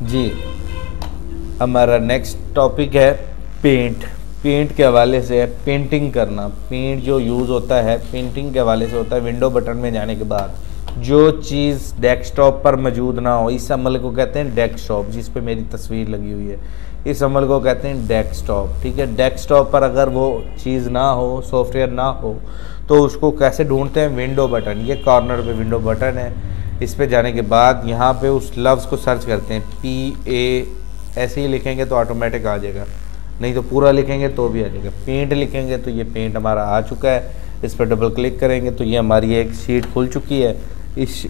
जी, हमारा next topic है paint. Paint के हवाले से है पेंटिंग करना। पेंट जो यूज़ होता है पेंटिंग के हवाले से होता है विंडो बटन में जाने के बाद जो चीज़ डेस्कटॉप पर मौजूद ना हो, इस अमल को कहते हैं डेस्कटॉप, जिस पे मेरी तस्वीर लगी हुई है। इस अमल को कहते हैं डेस्कटॉप। ठीक है, डेस्कटॉप पर अगर वो चीज़ ना हो, सॉफ्टवेयर ना हो, तो उसको कैसे ढूंढते हैं? विंडो बटन, ये कॉर्नर पे विंडो बटन है। इस पे जाने के बाद यहाँ पे उस लफ्ज़ को सर्च करते हैं, PA, ऐसे ही लिखेंगे तो ऑटोमेटिक आ जाएगा, नहीं तो पूरा लिखेंगे तो भी आ जाएगा। पेंट लिखेंगे तो ये पेंट हमारा आ चुका है। इस पर डबल क्लिक करेंगे तो ये हमारी एक शीट खुल चुकी है। इस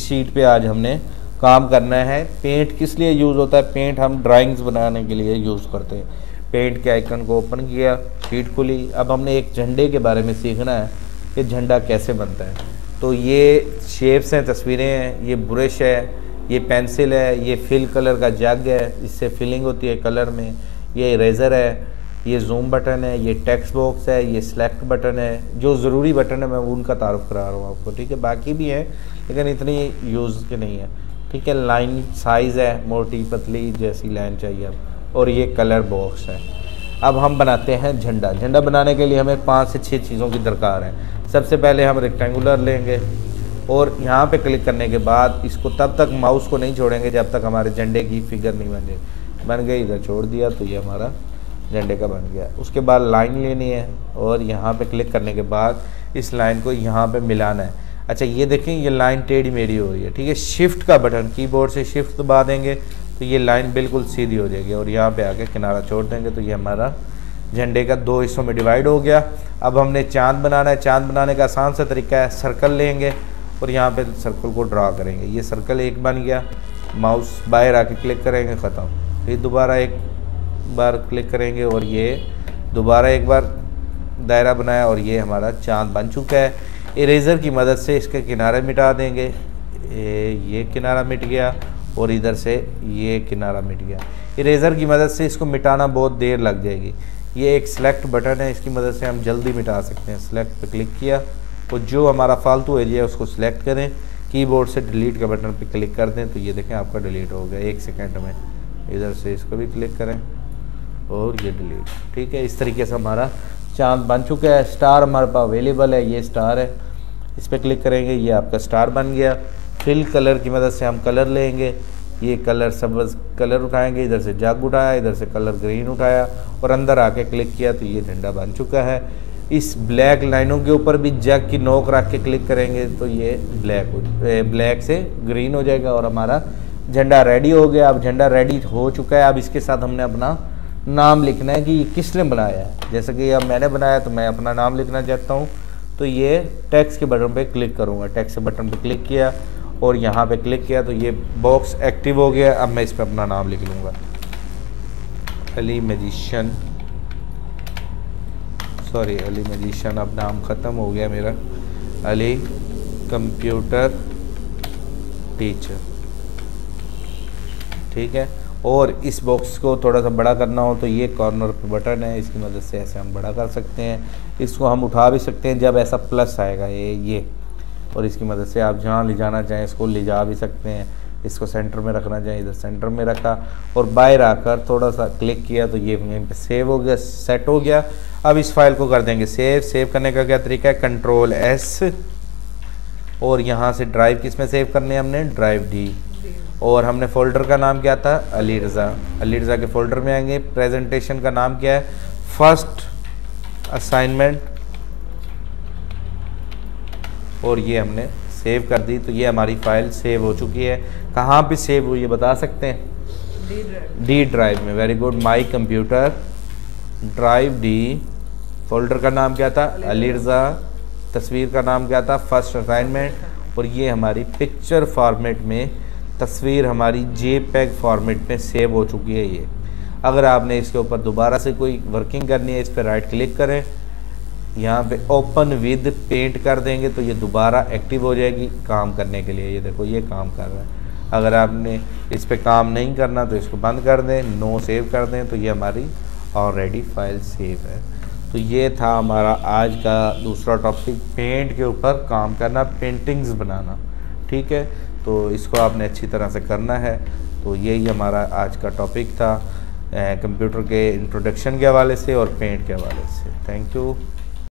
शीट पे आज हमने काम करना है। पेंट किस लिए यूज़ होता है? पेंट हम ड्राइंग्स बनाने के लिए यूज़ करते हैं। पेंट के आइकन को ओपन किया, शीट खुली। अब हमने एक झंडे के बारे में सीखना है कि झंडा कैसे बनता है। तो ये शेप्स हैं, तस्वीरें हैं, ये ब्रश है, ये पेंसिल है, ये फिल कलर का जग है, इससे फिलिंग होती है कलर में, ये इरेज़र है, ये जूम बटन है, ये टेक्स्ट बॉक्स है, ये सिलेक्ट बटन है। जो ज़रूरी बटन है मैं उनका तारुफ करा रहा हूँ आपको। ठीक है, बाकी भी है लेकिन इतनी यूज़ के नहीं है। ठीक है, लाइन साइज़ है, मोटी पतली जैसी लाइन चाहिए अब, और ये कलर बॉक्स है। अब हम बनाते हैं झंडा। झंडा बनाने के लिए हमें 5 से 6 चीज़ों की दरकार है। सबसे पहले हम रेक्टेंगुलर लेंगे और यहाँ पे क्लिक करने के बाद इसको तब तक माउस को नहीं छोड़ेंगे जब तक हमारे झंडे की फिगर नहीं बन गई। इधर छोड़ दिया तो ये हमारा झंडे का बन गया। उसके बाद लाइन लेनी है और यहाँ पे क्लिक करने के बाद इस लाइन को यहाँ पे मिलाना है। अच्छा, ये देखें, ये लाइन टेढ़ी मेढ़ी हो रही है। ठीक है, शिफ्ट का बटन, कीबोर्ड से शिफ्ट दबा देंगे तो ये लाइन बिल्कुल सीधी हो जाएगी और यहाँ पे आके किनारा छोड़ देंगे तो ये हमारा झंडे का 2 हिस्सों में डिवाइड हो गया। अब हमने चांद बनाना है। चांद बनाने का आसान सा तरीका है, सर्कल लेंगे और यहाँ पे सर्कल को ड्रा करेंगे। ये सर्कल एक बन गया, माउस बाहर आके क्लिक करेंगे, ख़त्म। फिर दोबारा एक बार क्लिक करेंगे और ये दोबारा एक बार दायरा बनाया और ये हमारा चांद बन चुका है। इरेज़र की मदद से इसके किनारे मिटा देंगे। ये किनारा मिट गया और इधर से ये किनारा मिट गया। इरेज़र की मदद से इसको मिटाना बहुत देर लग जाएगी। ये एक सिलेक्ट बटन है, इसकी मदद से हम जल्दी मिटा सकते हैं। सिलेक्ट पे क्लिक किया और जो हमारा फालतू एरिया है उसको सिलेक्ट करें, कीबोर्ड से डिलीट के बटन पे क्लिक कर दें तो ये देखें आपका डिलीट हो गया 1 सेकंड में। इधर से इसको भी क्लिक करें और ये डिलीट। ठीक है, इस तरीके से हमारा चांद बन चुका है। स्टार हमारे पास अवेलेबल है, ये स्टार है, इस पर क्लिक करेंगे, ये आपका स्टार बन गया। फिल कलर की मदद से हम कलर लेंगे। ये कलर सब्ज़ कलर उठाएंगे, इधर से जग उठाया, इधर से कलर ग्रीन उठाया और अंदर आके क्लिक किया तो ये झंडा बन चुका है। इस ब्लैक लाइनों के ऊपर भी जग की नोक रख के क्लिक करेंगे तो ये ब्लैक से ग्रीन हो जाएगा और हमारा झंडा रेडी हो गया। अब झंडा रेडी हो चुका है। अब इसके साथ हमने अपना नाम लिखना है कि ये किसने बनाया है। जैसे कि अब मैंने बनाया तो मैं अपना नाम लिखना चाहता हूँ तो ये टेक्स्ट के बटन पे क्लिक करूँगा। टेक्स्ट के बटन पे क्लिक किया और यहाँ पे क्लिक किया तो ये बॉक्स एक्टिव हो गया। अब मैं इस पर अपना नाम लिख लूँगा, Ali magician. Sorry, Ali magician अब नाम ख़त्म हो गया मेरा, अली कंप्यूटर टीचर। ठीक है, और इस बॉक्स को थोड़ा सा बड़ा करना हो तो ये कॉर्नर पे बटन है, इसकी मदद से ऐसे हम बड़ा कर सकते हैं। इसको हम उठा भी सकते हैं जब ऐसा प्लस आएगा ये और इसकी मदद से आप जहाँ ले जाना चाहें इसको ले जा भी सकते हैं। इसको सेंटर में रखना चाहें, इधर सेंटर में रखा और बाहर आकर थोड़ा सा क्लिक किया तो ये यहीं पे सेव हो गया, सेट हो गया। अब इस फाइल को कर देंगे सेव। सेव करने का क्या तरीका है? Ctrl+S और यहाँ से ड्राइव किस में सेव करने हैं हमने? Drive D। और हमने फ़ोल्डर का नाम क्या था? अली रज़ा। अली रज़ा के फ़ोल्डर में आएंगे। प्रेजेंटेशन का नाम क्या है? First assignment. और ये हमने सेव कर दी तो ये हमारी फ़ाइल सेव हो चुकी है। कहाँ पे सेव हुई ये बता सकते हैं? डी ड्राइव में। Very good. My computer drive D। Folder का नाम क्या था? अली रज़ा। तस्वीर का नाम क्या था? First assignment. और ये हमारी पिक्चर फॉर्मेट में तस्वीर हमारी JPEG फॉर्मेट में सेव हो चुकी है। ये अगर आपने इसके ऊपर दोबारा से कोई वर्किंग करनी है, इस पर राइट क्लिक करें, यहाँ पे ओपन विद पेंट कर देंगे तो ये दोबारा एक्टिव हो जाएगी काम करने के लिए। ये देखो ये काम कर रहा है। अगर आपने इस पे काम नहीं करना तो इसको बंद कर दें, नो सेव कर दें तो ये हमारी ऑलरेडी फाइल सेव है। तो ये था हमारा आज का दूसरा टॉपिक, पेंट के ऊपर काम करना, पेंटिंग्स बनाना। ठीक है, तो इसको आपने अच्छी तरह से करना है। तो यही हमारा आज का टॉपिक था कंप्यूटर के इंट्रोडक्शन के हवाले से और पेंट के हवाले से। Thank you.